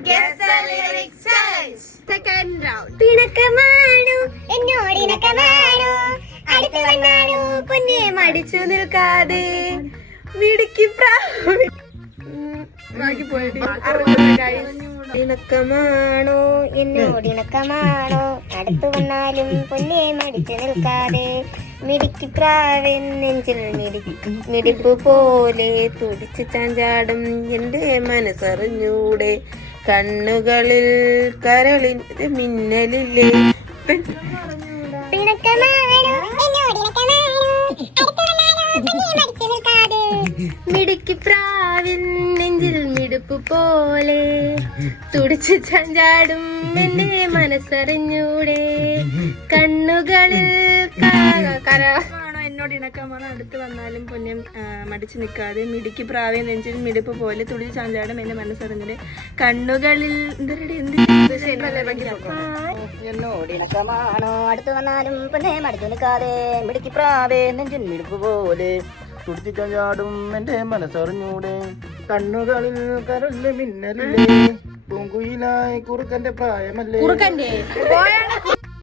Guess the lyrics challenge. Second round. പിണക്കമാണോ എന്നോടിണക്കമാണോ അടുത്ത് വന്നാണോ പൊന്നെ മടിച്ചു നിൽക്കാതെ മിടുക്കി ബാക്കി പോയിട്ട് ഇണക്കമാണോ എന്നോടിണക്കമാണോ അടുത്ത് വന്നാലും പൊന്നെ മടിച്ചു നിൽക്കാതെ മിടുക്കി പ്രാവൻ നെഞ്ചിൽ മിടിപ്പ് പോലെ തുടിച്ചു ചാഞ്ചാടും എന്റെ മനസ്സറിഞ്ഞൂടെ കണ്ണുകളിൽ കരളിന്റെ മിന്നലില്ലേ മിടുക്കി പ്രാവിൻ നെഞ്ചിൽ മിടുപ്പ് പോലെ തുടിച്ചു ചാഞ്ചാടും എന്റെ മനസ്സറിഞ്ഞൂടെ കണ്ണുകളിൽ എന്നോട് ഇണക്കമാണ് അടുത്ത് വന്നാലും പൊന്നെ മടിച്ചു നിൽക്കാതെ മിടുക്കി പ്രാവേ നെഞ്ചിൽ മിടുപ്പ് പോലെ തുടിച്ച് ചാഞ്ചാടും എന്റെ മനസ്സറിഞ്ഞൂടെ കണ്ണുകളിൽ എന്നോടിണക്കമാണോ അടുത്ത് വന്നാലും പൊന്നെ മടിച്ചു നിൽക്കാതെ മിടുക്കി പ്രാവേ നെഞ്ചിൽ മിടുപ്പ് പോലെ തുടിച്ചു ചാഞ്ചാടും എന്റെ മനസ്സറിഞ്ഞൂടെ കണ്ണുകളിൽ കരളിലെ മിന്നലില്ലേ പൂങ്കുയിലായി കുറുക്കന്റെ പ്രായമല്ലേ കുറുക്കന്റെ